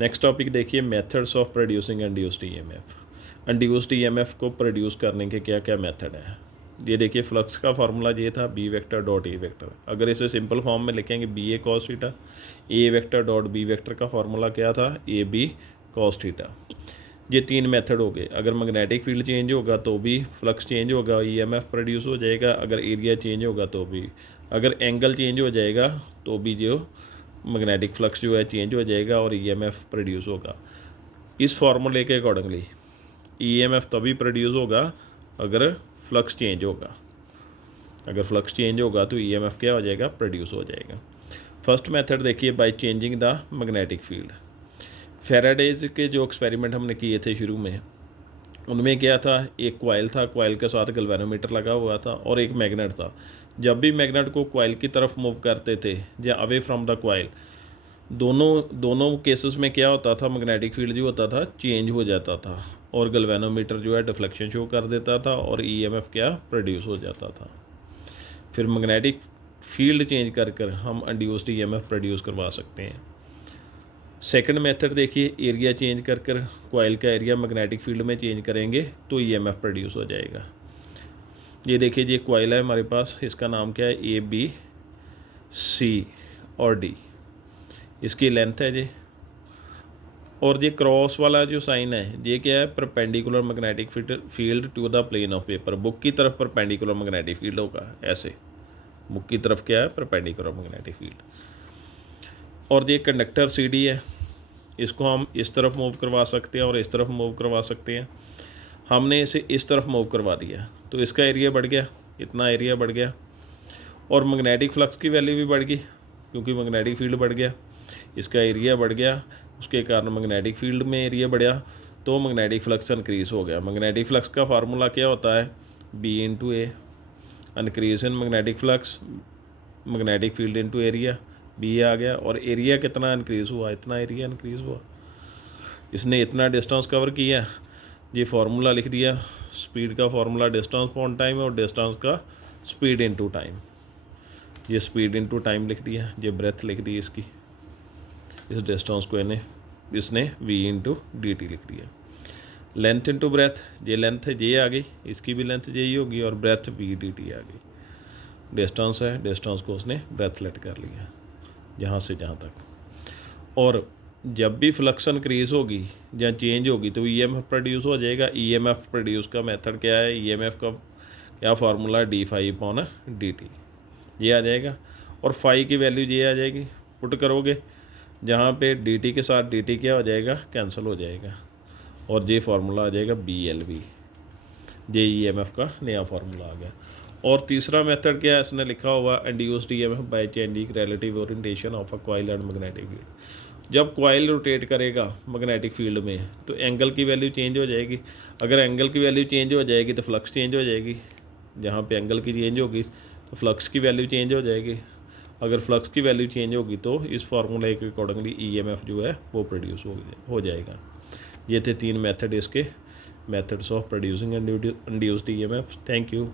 Next topic देखिए methods of producing induced EMF. Induced EMF को produce करने के क्या क्या मेथड हैं। ये देखिए फ्लक्स का फार्मूला ये था B vector dot A vector. अगर इसे सिंपल फॉर्म में लिखेंगे B A cos theta, A vector dot B vector का फार्मूला क्या था ए बी कॉस थीटा। ये तीन मेथड हो गए। अगर मैग्नेटिक फील्ड चेंज होगा तो भी फ्लक्स चेंज होगा, ईएमएफ प्रोड्यूस हो जाएगा। अगर एरिया चेंज होगा तो भी, अगर एंगल चेंज हो जाएगा तो भी जो मैग्नेटिक फ्लक्स जो है चेंज हो जाएगा और ईएमएफ प्रोड्यूस होगा। इस फार्मूले के अकॉर्डिंगली ईएमएफ तभी प्रोड्यूस होगा अगर फ्लक्स चेंज होगा। अगर फ्लक्स चेंज होगा तो ईएमएफ क्या हो जाएगा, प्रोड्यूस हो जाएगा। फर्स्ट मेथड देखिए by changing the magnetic field. Faraday's के जो एक्सपेरिमेंट हमने किए थे शुरू में, उनमें क्या था, एक कॉइल था, कॉइल के साथ गैल्वेनोमीटर लगा हुआ था और एक मैग्नेट था। जब भी मैग्नेट को कॉइल की तरफ मूव करते थे या अवे फ्रॉम द कॉइल, दोनों केसेस में क्या होता था, मैग्नेटिक फील्ड जो होता था चेंज हो जाता था और गैल्वेनोमीटर जो है डिफ्लेक्शन शो कर देता था और ईएमएफ क्या प्रोड्यूस हो जाता था। फिर मैग्नेटिक फील्ड चेंज कर हम इंड्यूस्ड ईएमएफ प्रोड्यूस करवा सकते हैं। सेकंड मेथड देखिए एरिया चेंज कर कॉइल का एरिया मैग्नेटिक फील्ड में चेंज करेंगे तो ईएमएफ प्रोड्यूस हो जाएगा। ये देखिए ये कॉइल है हमारे पास, इसका नाम क्या है ए बी सी और डी, इसकी लेंथ है जी। और ये क्रॉस वाला जो साइन है ये क्या है, perpendicular magnetic field to the plane of paper. Book की तरफ परपेंडिकुलर मैग्नेटिक फील्ड होगा, ऐसे बुक की तरफ क्या है, परपेंडिकुलर मैग्नेटिक फील्ड। और ये कंडक्टर सी डी है, इसको हम इस तरफ मूव करवा सकते हैं और इस तरफ मूव करवा सकते हैं। हमने इसे इस तरफ मूव करवा दिया तो इसका एरिया बढ़ गया, इतना एरिया बढ़ गया और मैग्नेटिक फ्लक्स की वैल्यू भी बढ़ गई क्योंकि मैग्नेटिक फील्ड बढ़ गया, इसका एरिया बढ़ गया, उसके कारण मैग्नेटिक फील्ड में एरिया बढ़ा तो मैग्नेटिक फ्लक्स इंक्रीज़ हो गया। मैग्नेटिक फ्लक्स का फार्मूला क्या होता है, B into A, increase in magnetic flux magnetic field into area, B आ गया। और एरिया कितना इंक्रीज़ हुआ, इतना एरिया इंक्रीज़ हुआ, इसने इतना डिस्टेंस कवर किया, ये फार्मूला लिख दिया। स्पीड का फार्मूला डिस्टेंस अपॉन टाइम और डिस्टेंस का स्पीड इनटू टाइम, ये स्पीड इनटू टाइम लिख दिया, ये ब्रेथ लिख दी इसकी, इस डिस्टेंस को इसने v इंटू डी टी लिख दिया। लेंथ इंटू ब्रेथ, ये लेंथ है ये आ गई, इसकी भी लेंथ यही होगी और ब्रेथ v डी टी आ गई। डिस्टेंस है, डिस्टेंस को उसने ब्रेथ लेट कर लिया यहाँ से जहाँ तक। और जब भी फ्लक्स इंक्रीज़ होगी या चेंज होगी तो ईएमएफ प्रोड्यूस हो जाएगा। ईएमएफ प्रोड्यूस का मेथड क्या है, ईएमएफ का क्या formula, D phi upon D T, ये आ जाएगा। और फाई की वैल्यू ये आ जाएगी, पुट करोगे जहाँ पे डी टी के साथ डी टी क्या हो जाएगा, कैंसिल हो जाएगा और ये फार्मूला आ जाएगा बी एल वी, ये ईएमएफ का नया फार्मूला आ गया। और तीसरा मेथड क्या है, इसने लिखा हुआ induced EMF by changing relative orientation of a coil and magnetic field. जब कॉइल रोटेट करेगा मैग्नेटिक फील्ड में तो एंगल की वैल्यू चेंज हो जाएगी। अगर एंगल की वैल्यू चेंज हो जाएगी तो फ्लक्स चेंज हो जाएगी, जहाँ पे एंगल की चेंज होगी तो फ्लक्स की वैल्यू चेंज हो जाएगी। अगर फ्लक्स की वैल्यू चेंज होगी तो इस फार्मूले के अकॉर्डिंगली ईएमएफ जो है वो प्रोड्यूस हो जाएगा। ये थे तीन मेथड इसके, methods of producing induced EMF. Thank you.